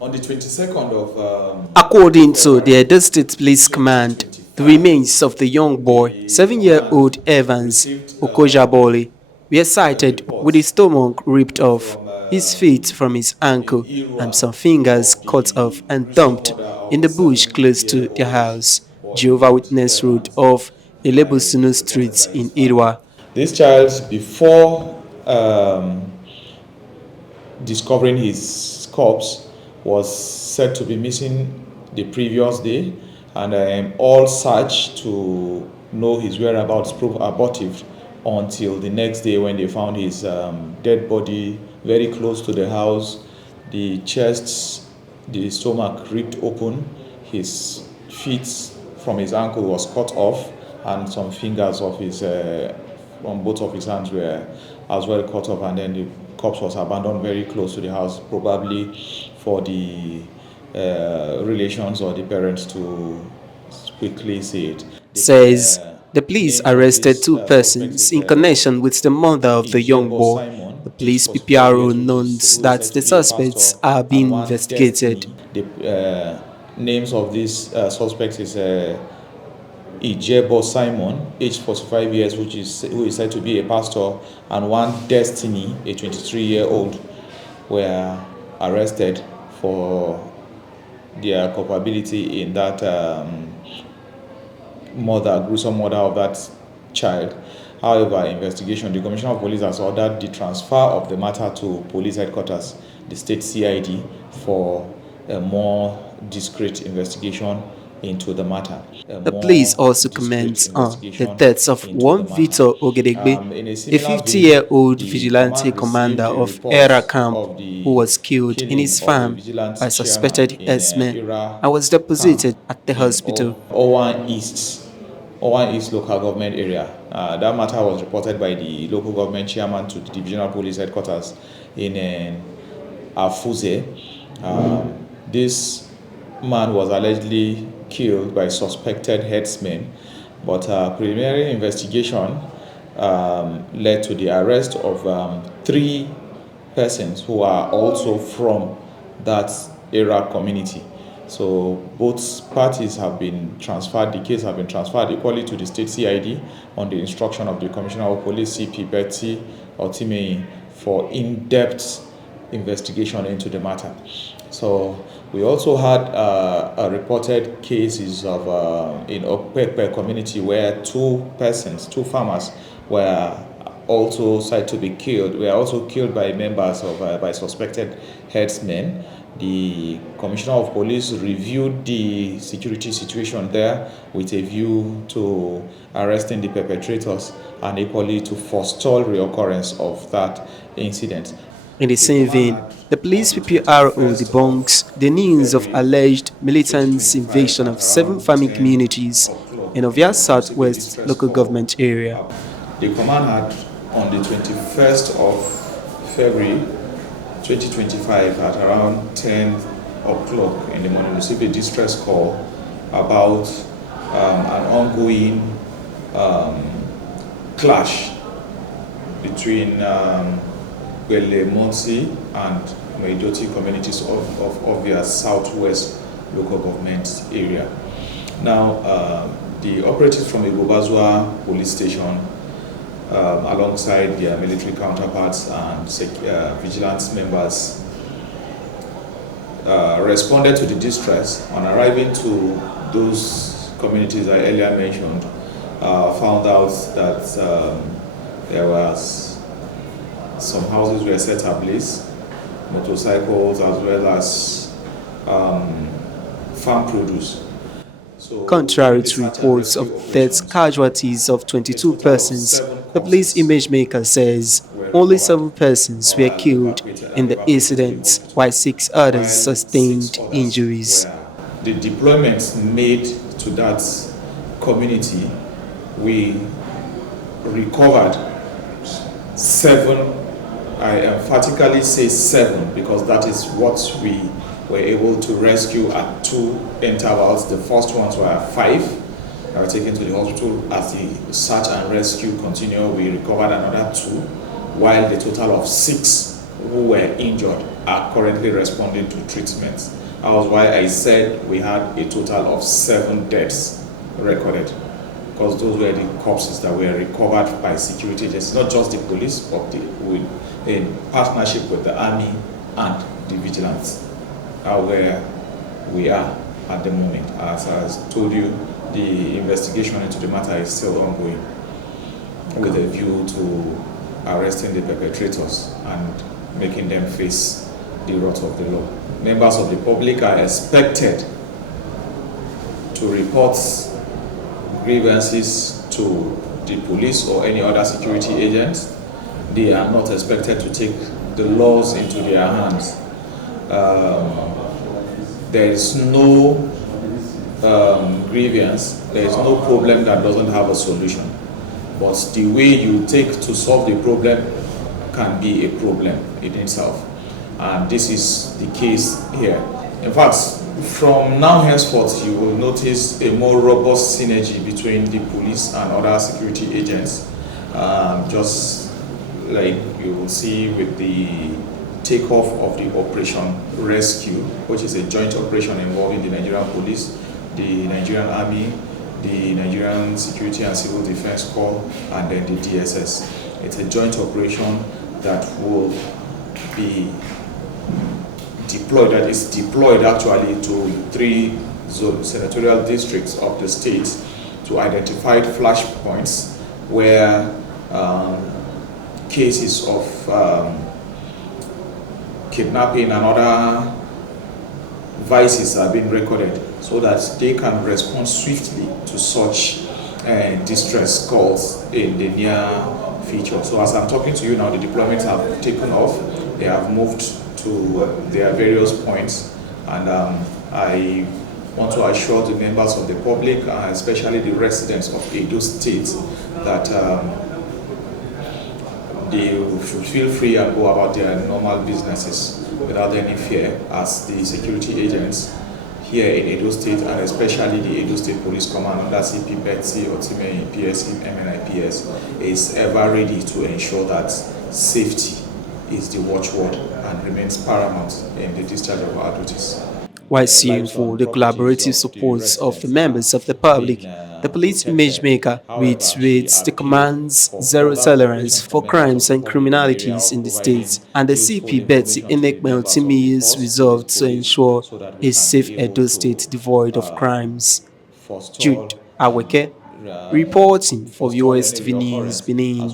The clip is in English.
On the 22nd of According to the Edo State Police Command, the remains of the young boy, 7-year-old Evans Okojabole, were sighted with his stomach ripped off, his feet from his ankle, and some fingers cut off and dumped in the bush close to their house, Jehovah Witness Road off Elebusunu Street in Irwa. this child, before discovering his corpse, was said to be missing the previous day, and all search to know his whereabouts proved abortive until the next day when they found his dead body very close to the house, the chest, the stomach ripped open, his feet from his ankle was cut off, and some fingers of his on both of his hands were as well cut off, and then the corpse was abandoned very close to the house, probably for the relations or the parents to quickly see it. Says the police arrested two persons in connection with the murder of the young boy. The police PPRO notes that the suspects are being investigated. The names of these suspects is Eje Simon, aged 45 years, who is said to be a pastor, and one Destiny, a 23-year-old, were arrested for their culpability in that gruesome murder of that child. However, investigation, the Commissioner of Police has ordered the transfer of the matter to police headquarters, the State CID, for a more discreet investigation into the matter. The police also comments on the deaths of one Victor Ogedegbe, a 50-year-old vigilante commander of Era Camp who was killed in his farm by suspected herdsmen and was deposited at the hospital. Owan East local government area. That matter was reported by the local government chairman to the divisional police headquarters in Afuze. This man was allegedly killed by suspected herdsmen, but preliminary investigation led to the arrest of 3 persons who are also from that area community. So both parties have been transferred, the case has been transferred equally to the State CID on the instruction of the Commissioner of Police, CP Betty Otimei, for in-depth investigation into the matter. So we also had reported cases of in Okpekpe community where 2 farmers were also said to be killed. Were also killed by members of by suspected herdsmen. The Commissioner of Police reviewed the security situation there with a view to arresting the perpetrators and equally to forestall reoccurrence of that incident. In the same vein, the police PPRO debunks the news of alleged militants' invasion of 7 farming communities in Ovia Southwest local government area. The command had, on the 21st of February 2025 at around 10 o'clock in the morning, received a distress call about an ongoing clash between Monsi and Maidoti communities of Ovia Southwest local government area. Now, the operatives from Igobazwa police station, alongside their military counterparts and vigilance members, responded to the distress. On arriving to those communities I earlier mentioned, found out that there was some houses were set ablaze, motorcycles as well as farm produce. Contrary to reports of death casualties of 22 persons, the police image maker says only 7 persons were killed in the incident, while 6 others sustained injuries. The deployments made to that community, we recovered 7. I emphatically say 7 because that is what we were able to rescue at 2 intervals. The first ones were 5 that were taken to the hospital. As the search and rescue continued, we recovered another 2, while the total of 6 who were injured are currently responding to treatment. That was why I said we had a total of 7 deaths recorded, because those were the corpses that were recovered by security agencies, not just the police, but in partnership with the army and the vigilantes. That's where we are at the moment. As I told you, the investigation into the matter is still ongoing, with a view to arresting the perpetrators and making them face the wrath of the law. Members of the public are expected to report grievances to the police or any other security agents. They are not expected to take the laws into their hands. There is no grievance, there is no problem that doesn't have a solution. But the way you take to solve the problem can be a problem in itself. And this is the case here. In fact, from now henceforth, you will notice a more robust synergy between the police and other security agents. Just like you will see with the takeoff of the Operation Rescue, which is a joint operation involving the Nigerian Police, the Nigerian Army, the Nigerian Security and Civil Defense Corps, and then the DSS. It's a joint operation that will be deployed, that is deployed actually to 3 senatorial districts of the state to identify flashpoints where cases of kidnapping and other vices are being recorded, so that they can respond swiftly to such distress calls in the near future. So as I'm talking to you now, the deployments have taken off. They have moved to their various points, and I want to assure the members of the public, especially the residents of Edo State, that they should feel free and go about their normal businesses without any fear, as the security agents here in Edo State, and especially the Edo State Police Command under CP Betsy Otime PSC MNIPS, is ever ready to ensure that safety is the watchword and remains paramount in the discharge of our duties. While suing for the collaborative support of the members of the public, the police image maker reiterates the command's zero tolerance for crimes and criminalities in the state, and the CP Betsy Enekme Otimi's resolved to ensure a safe Edo State devoid of crimes. Jude Aweke, reporting for US TV News, Benin.